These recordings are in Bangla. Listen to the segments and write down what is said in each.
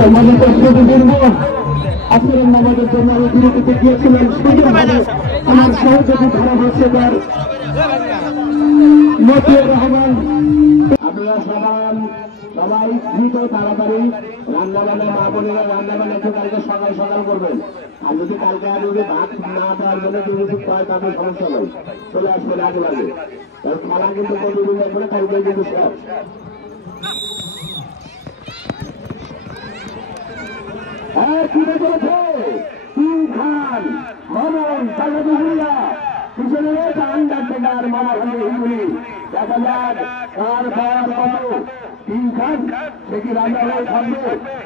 সম্মানিত শ্রোতাবৃন্দ, আজকের নামাজের জন্য আমি বিরতিতে গিয়েছিলাম। আমার সহযোগী ধারাভাষ্যকার মতিউর রহমান। আপনারা সবাই দ্রুত তাড়াতাড়ি রান্নাবান্না, মা বোনেরা রান্নাবান্না একটু কালকে সকাল সকাল করবেন। আর যদি কালকে আর যদি ভাত না দেওয়ার জন্য যদি হয় তাদের সমস্যা নেই, চলে আসবেন আগে লাগে। খেলা কিন্তু প্রতিদিন একবারে কালকে কিন্তু সব তুলে চলেছে খান মামন সাল্লাদুল্লাহ পিছনে রয়েছে আন্ডারটেকার মামা হিগুলি। দেখা যাক কার পাওয়ার কত। কিং খান সে কি রাজা হয়ে থাকবে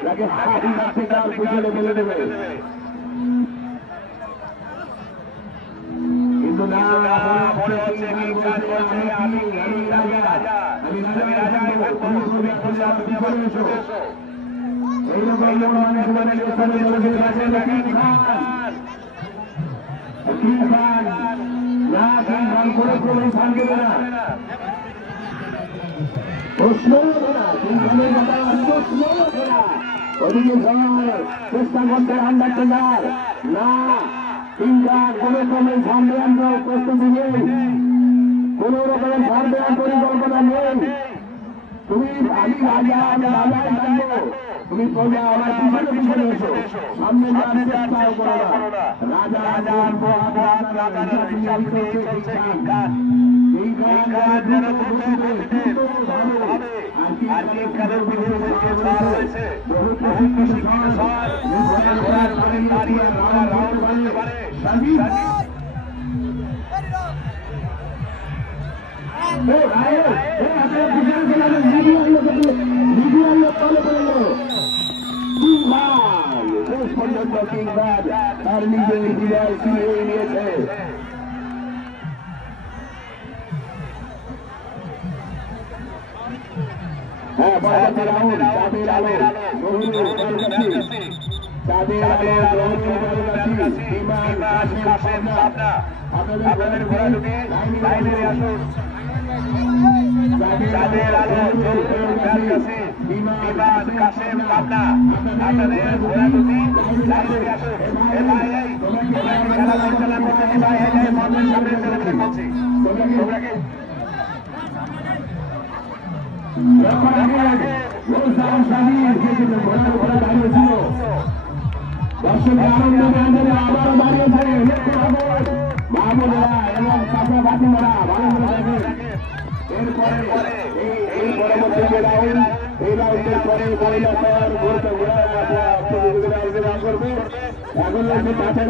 নাকি আন্ডারটেকার পিছনে ফেলে দেবে? কিন্তু না, মনে হচ্ছে কিং খান বলছে আমি রাজা, আমি রাজা এইরকম মানুষ চেষ্টা করতে আন্ডারটেকার না, কিংখান কোন রকমের সামনে আনতে প্রস্তুতি নেই, কোন রকমের সামনে পরিকল্পনা নেই। তুমি আমি রাজা, আমি রাজায় থাকবো, তুমি প্রজা আমার পিছনে পিছনে এসো, সামনে যাওয়ার চেষ্টাও করো না। রাজা রাজা তার নিজের বিজয় ফিরিয়ে নিয়েছে। হ্যাঁ, চাঁদের আলো চাঁদের আলো আপনাদের ঘোরা ঢুকে লাইনে আসুন। চাঁদের আলো বিমান কাশেম পাবনা, আপনাদের ঘোরা ঢুকে লাইনে আসুন। খেলা পরিচালনা করতে ভাই মঞ্চের সামনে চলে গেলে বলছি তোমরাকে দর্শকের আনন্দ আবারও দাঁড়িয়েছে মাহমুদরা এবং চাষা বাতিমারা ভালো করে দেখেন। এরপরে এই পরবর্তী যে রাউন্ড, এই রাউন্ডের পরে মহিলা ঘুরতে ঘোরা প্রতিযোগিতা করবে। এখন লাগবে কাছে